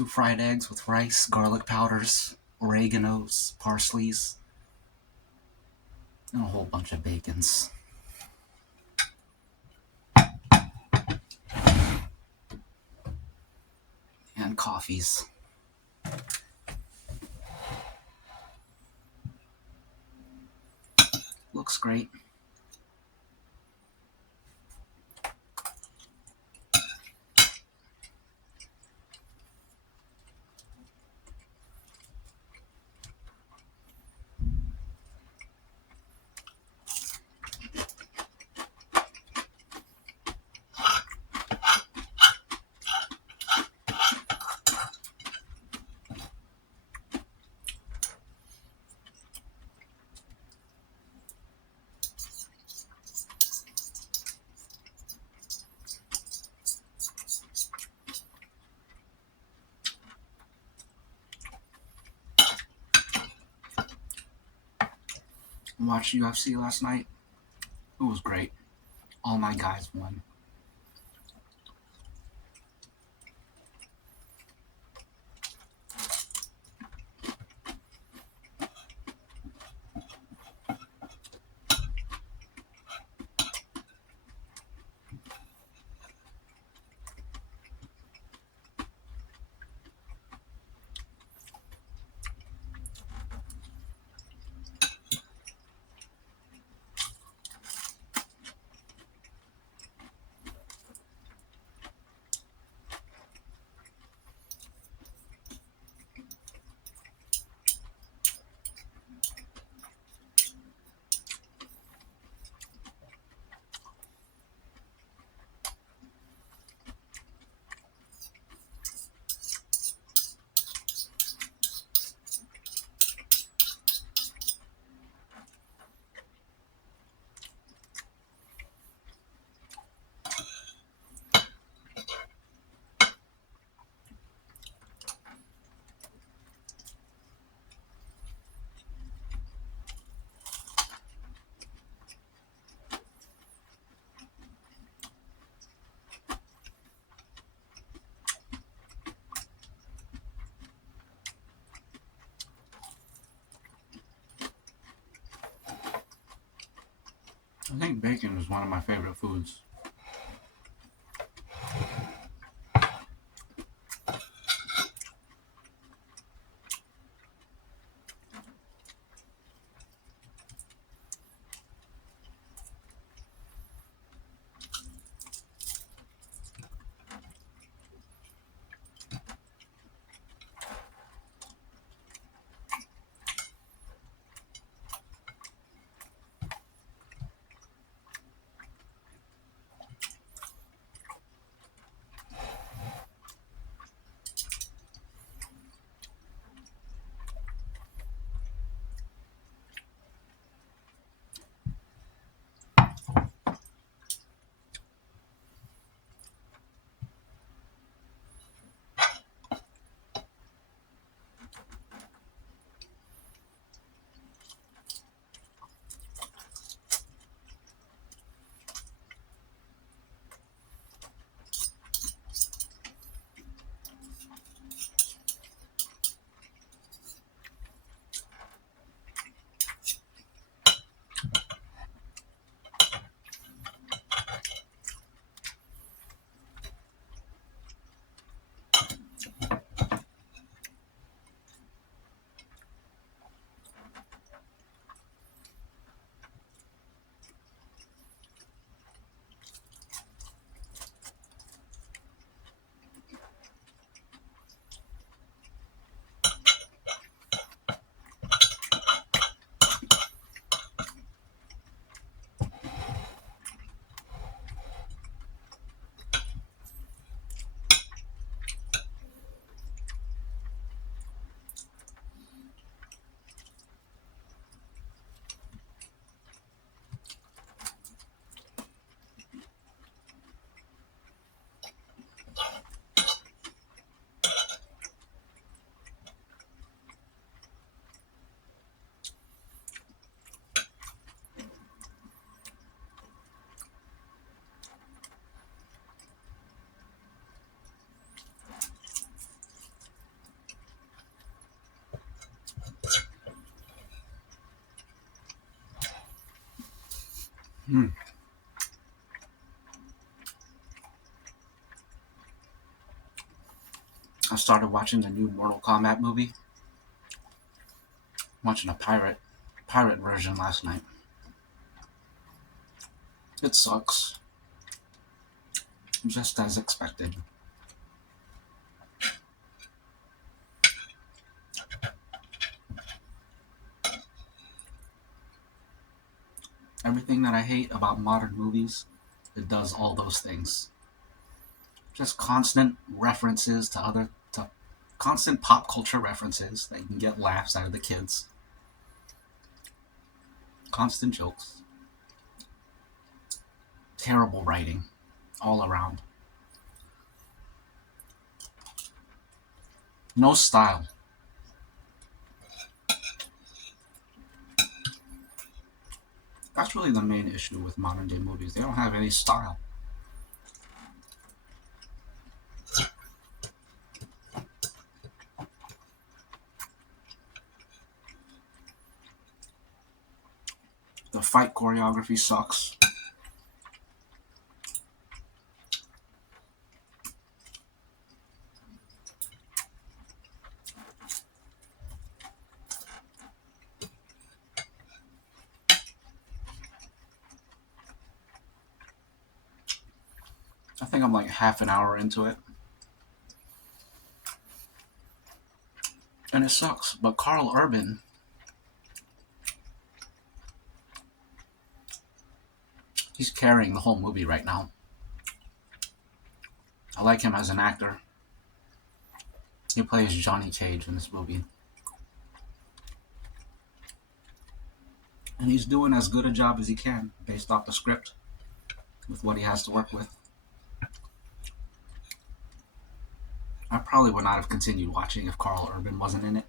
2 fried eggs with rice, garlic powders, oreganos, parsleys, and a whole bunch of bacons. And coffees. Looks great. Watched UFC last night. It was great. All my guys won. I think bacon is one of my favorite foods. Hmm. I started watching the new Mortal Kombat movie. Watching a pirate version last night. It sucks, just as expected. Everything that I hate about modern movies, it does all those things. Just constant references to constant pop culture references that you can get laughs out of the kids. Constant jokes. Terrible writing all around. No style. That's really the main issue with modern day movies. They don't have any style. The fight choreography sucks. I think I'm like half an hour into it. And it sucks. But Carl Urban, he's carrying the whole movie right now. I like him as an actor. He plays Johnny Cage in this movie. And he's doing as good a job as he can based off the script with what he has to work with. I probably would not have continued watching if Carl Urban wasn't in it.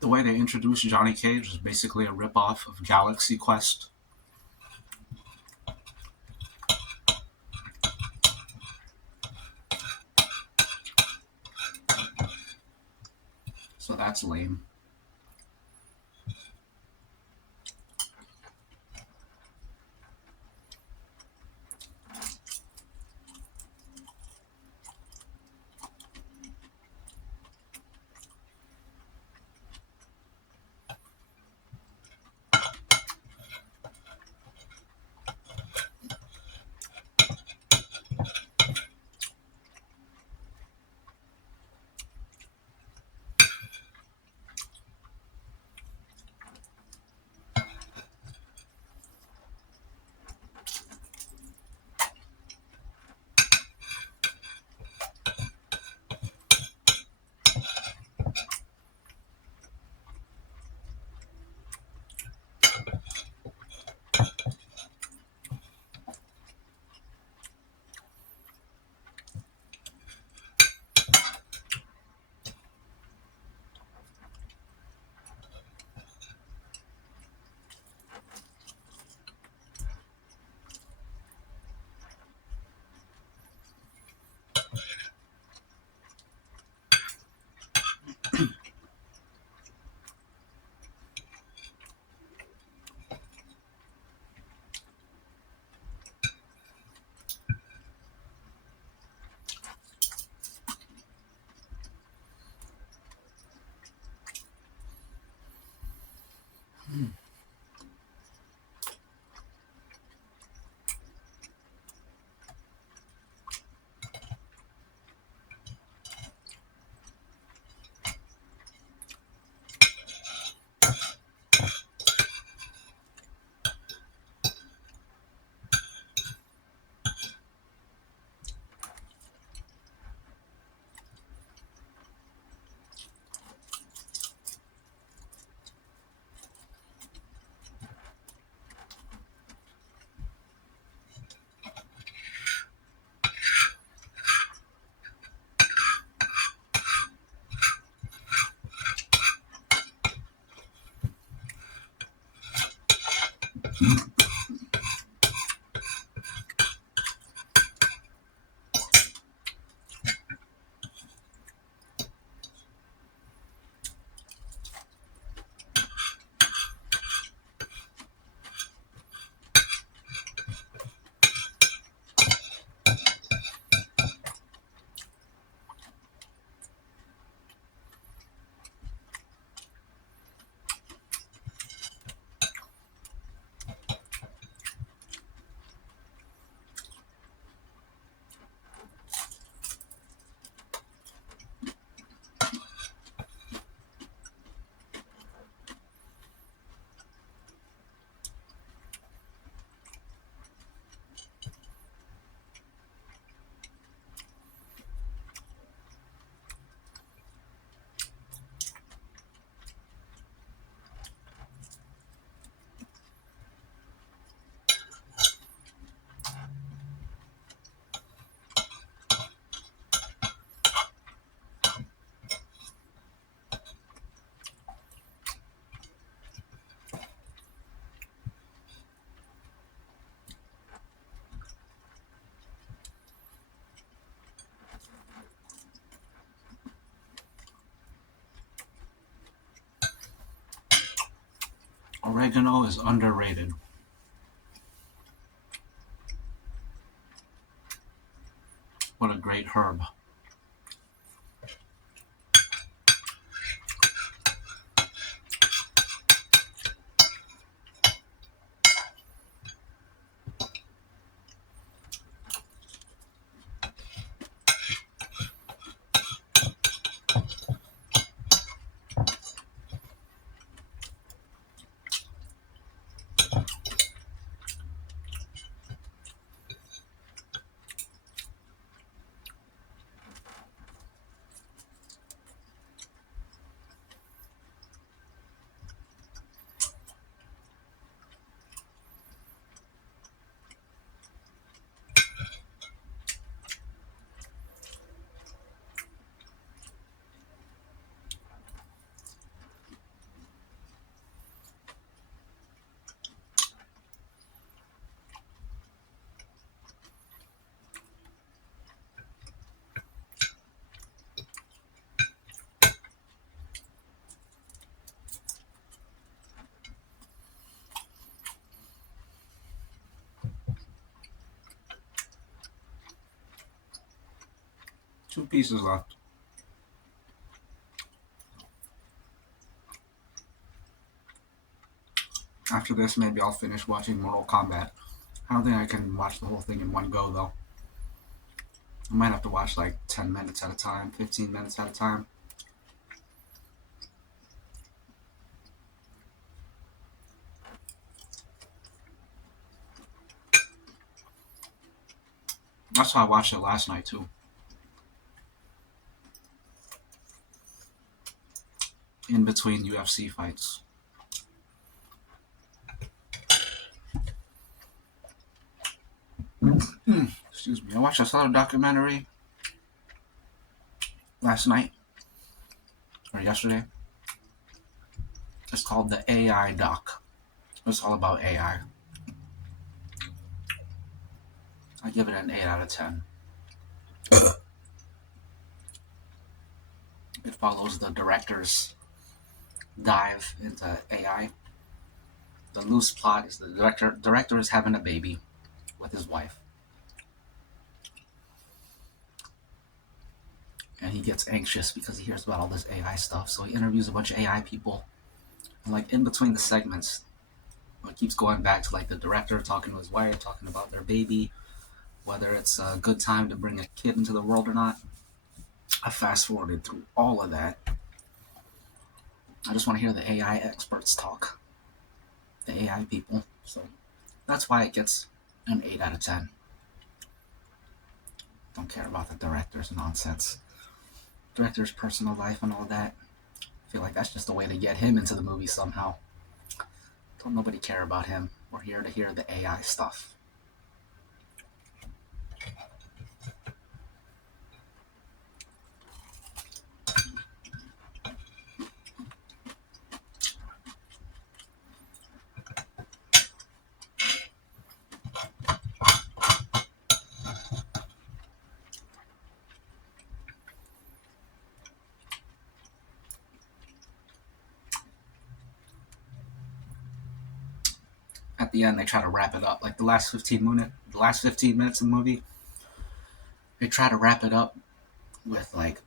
The way they introduced Johnny Cage is basically a ripoff of Galaxy Quest. So that's lame. Oregano is underrated. What a great herb. Two pieces left. After this, maybe I'll finish watching Mortal Kombat. I don't think I can watch the whole thing in one go, though. I might have to watch like 10 minutes at a time, 15 minutes at a time. That's how I watched it last night, too. In between UFC fights. Excuse me. I watched this other documentary last night or yesterday. It's called the AI Doc. It's all about AI. I give it an 8 out of 10. It follows the director's dive into AI. The loose plot is the director is having a baby with his wife. And he gets anxious because he hears about all this AI stuff. So he interviews a bunch of AI people. And like in between the segments, it keeps going back to like the director talking to his wife, talking about their baby, whether it's a good time to bring a kid into the world or not. I fast forwarded through all of that. I just want to hear the AI experts talk. The AI people. So that's why it gets an 8 out of 10. Don't care about the director's nonsense. Director's personal life and all that. I feel like that's just a way to get him into the movie somehow. Don't nobody care about him. We're here to hear the AI stuff. the end they try to wrap it up. Like the last 15 minutes of the movie, they try to wrap it up with like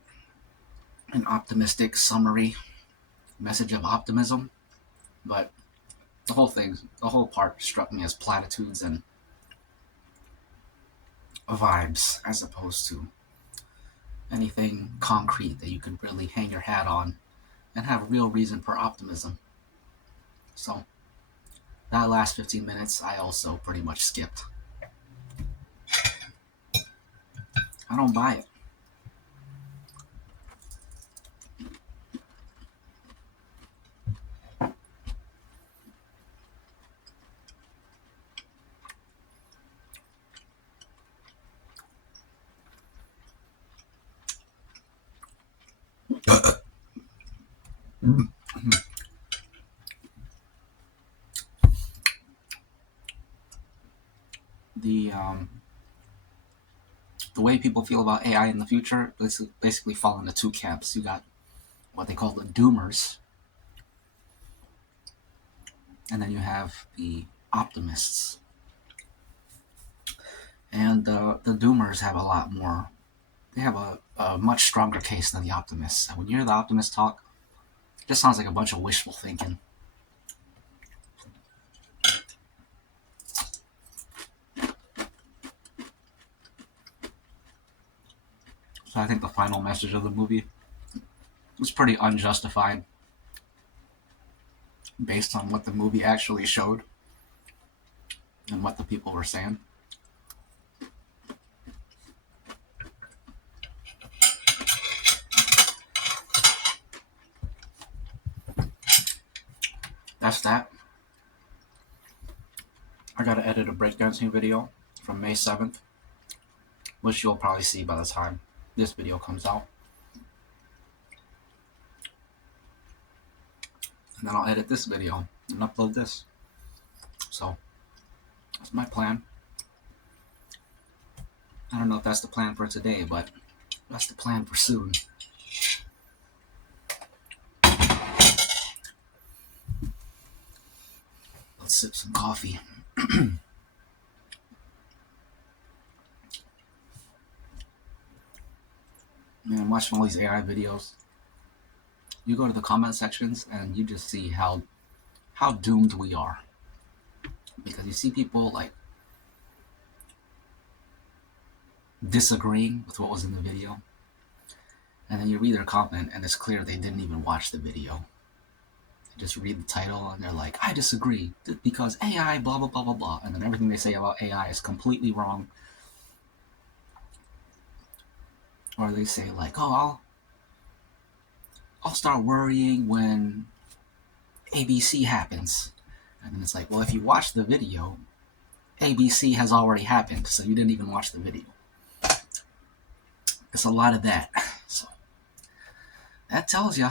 an optimistic summary message of optimism, but the whole part struck me as platitudes and vibes as opposed to anything concrete that you could really hang your hat on and have real reason for optimism. So that last 15 minutes I also pretty much skipped. I don't buy it. The the way people feel about AI in the future basically fall into two camps. You got what they call the doomers, and then you have the optimists. And the doomers have a lot more. They have a much stronger case than the optimists. And when you hear the optimists talk, it just sounds like a bunch of wishful thinking. So I think the final message of the movie was pretty unjustified based on what the movie actually showed and what the people were saying. That's that. I gotta edit a breakdancing video from May 7th, which you'll probably see by the time this video comes out. And then I'll edit this video and upload this. So that's my plan. I don't know if that's the plan for today, but that's the plan for soon. Let's sip some coffee. Man, I'm watching all these AI videos. You go to the comment sections and you just see how doomed we are. Because you see people like disagreeing with what was in the video. And then you read their comment and it's clear they didn't even watch the video. They just read the title and they're like, I disagree because AI blah blah blah blah blah. And then everything they say about AI is completely wrong. Or they say like, oh, I'll start worrying when ABC happens. And then it's like, well, if you watch the video, ABC has already happened, so you didn't even watch the video. It's a lot of that. So that tells you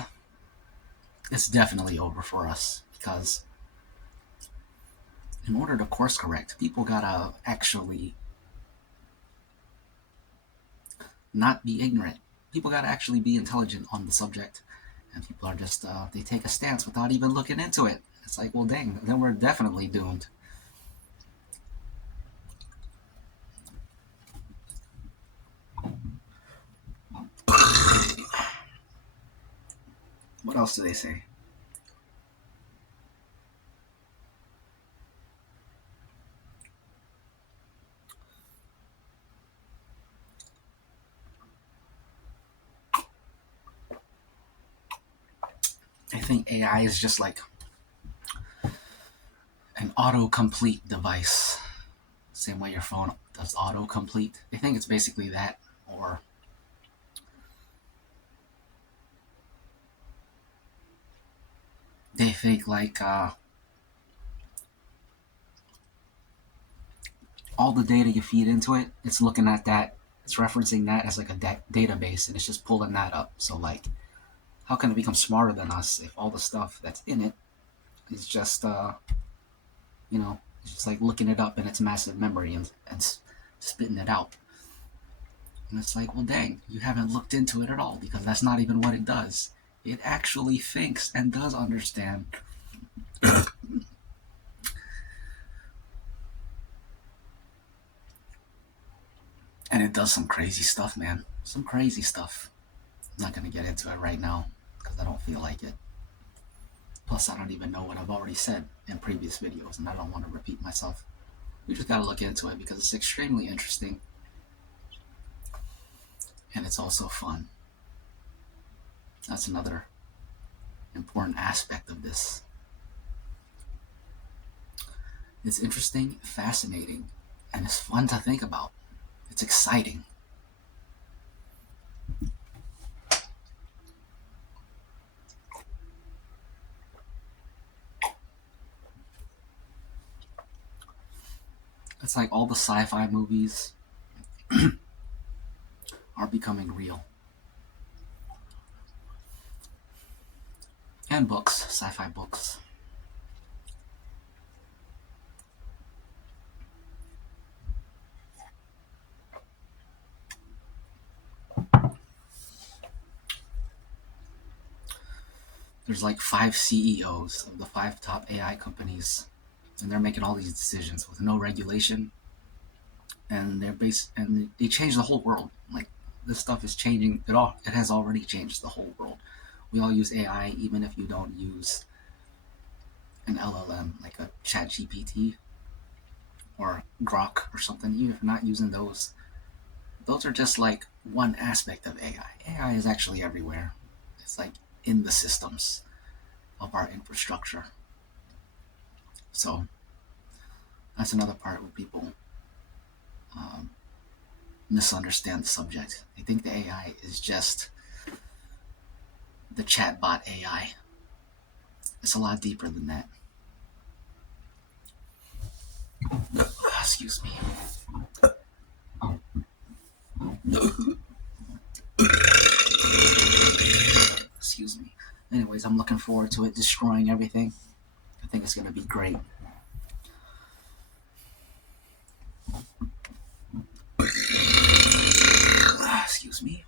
it's definitely over for us, because in order to course correct, people gotta actually not be ignorant. People gotta actually be intelligent on the subject. And people are just, they take a stance without even looking into it. It's like, well, dang, then we're definitely doomed. What else do they say? I think AI is just like an autocomplete device. Same way your phone does autocomplete. They think it's basically that, or they think like all the data you feed into it, it's looking at that, it's referencing that as like a database, and it's just pulling that up. So like, how can it become smarter than us if all the stuff that's in it is just, it's just like looking it up in its massive memory and spitting it out. And it's like, well, dang, you haven't looked into it at all, because that's not even what it does. It actually thinks and does understand And it does some crazy stuff, man. Some crazy stuff. I'm not going to get into it right now because I don't feel like it. Plus, I don't even know what I've already said in previous videos, and I don't want to repeat myself. We just got to look into it because it's extremely interesting. And it's also fun. That's another important aspect of this. It's interesting, fascinating, and it's fun to think about. It's exciting. It's like all the sci-fi movies are becoming real. And books, sci-fi books. There's like 5 CEOs of the 5 top AI companies, and they're making all these decisions with no regulation, and they change the whole world. Like, this stuff is changing it all. It has already changed the whole world. We all use AI, even if you don't use an LLM like a ChatGPT or Grok or something. Even if you're not using those are just like one aspect of AI. AI is actually everywhere. It's like in the systems of our infrastructure. So that's another part where people misunderstand the subject. They think the AI is just the chatbot AI. It's a lot deeper than that. Excuse me. Excuse me. Anyways, I'm looking forward to it destroying everything. I think it's going to be great. Excuse me.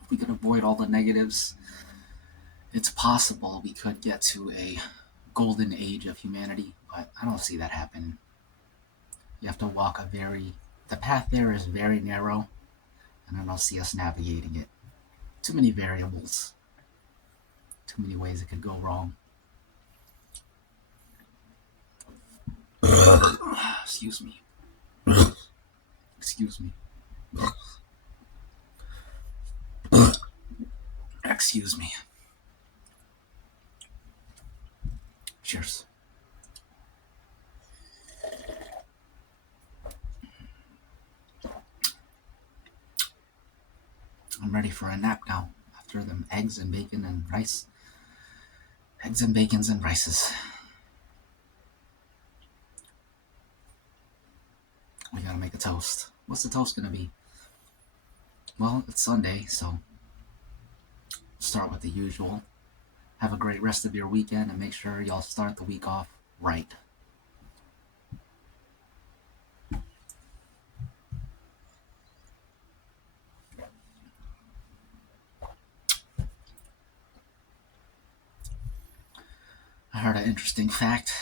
If we could avoid all the negatives, it's possible we could get to a golden age of humanity, but I don't see that happening. You have to walk the path there is very narrow, and I don't see us navigating it. Too many variables. Too many ways it could go wrong. Excuse me. Excuse me. Excuse me. Cheers. I'm ready for a nap now after them eggs and bacon and rice. Eggs and bacons and rices. We gotta make a toast. What's the toast gonna be? Well, it's Sunday, so start with the usual. Have a great rest of your weekend and make sure y'all start the week off right. I heard an interesting fact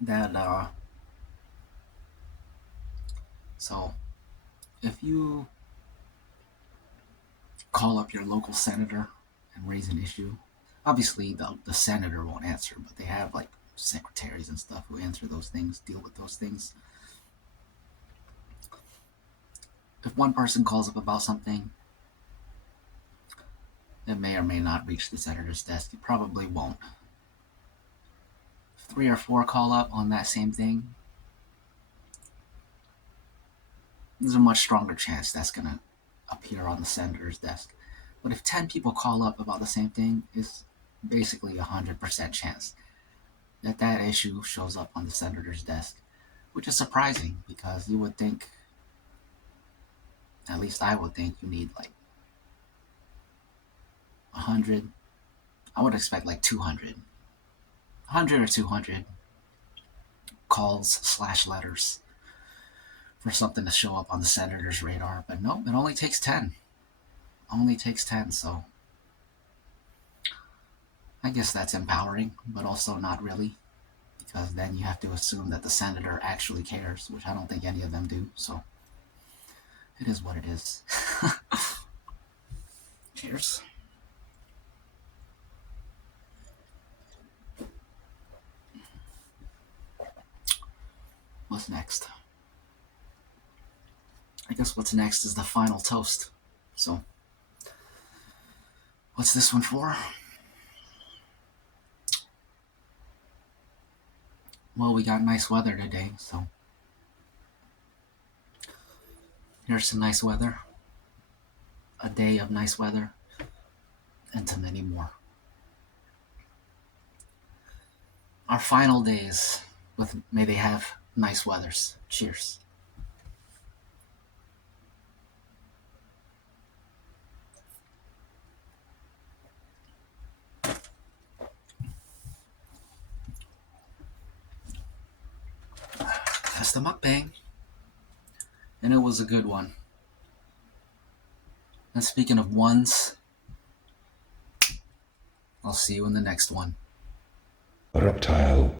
that so if you call up your local senator and raise an issue, obviously the senator won't answer, but they have like secretaries and stuff who answer those things, deal with those things. If one person calls up about something, it may or may not reach the senator's desk. It probably won't. If 3 or 4 call up on that same thing, there's a much stronger chance that's going to appear on the senator's desk. But if 10 people call up about the same thing, it's basically 100% chance that that issue shows up on the senator's desk, which is surprising because you would think, at least I would think, you need like 100. I would expect like 200. 100 or 200 calls / letters for something to show up on the senator's radar. But no, it only takes 10. Only takes 10, so I guess that's empowering, but also not really, because then you have to assume that the senator actually cares, which I don't think any of them do, so it is what it is. Cheers. What's next? I guess what's next is the final toast. So, what's this one for? Well, we got nice weather today, so here's some nice weather. A day of nice weather, and to many more. Our final days with may they have nice weathers. Cheers. That's the mukbang. And it was a good one. And speaking of ones, I'll see you in the next one. A reptile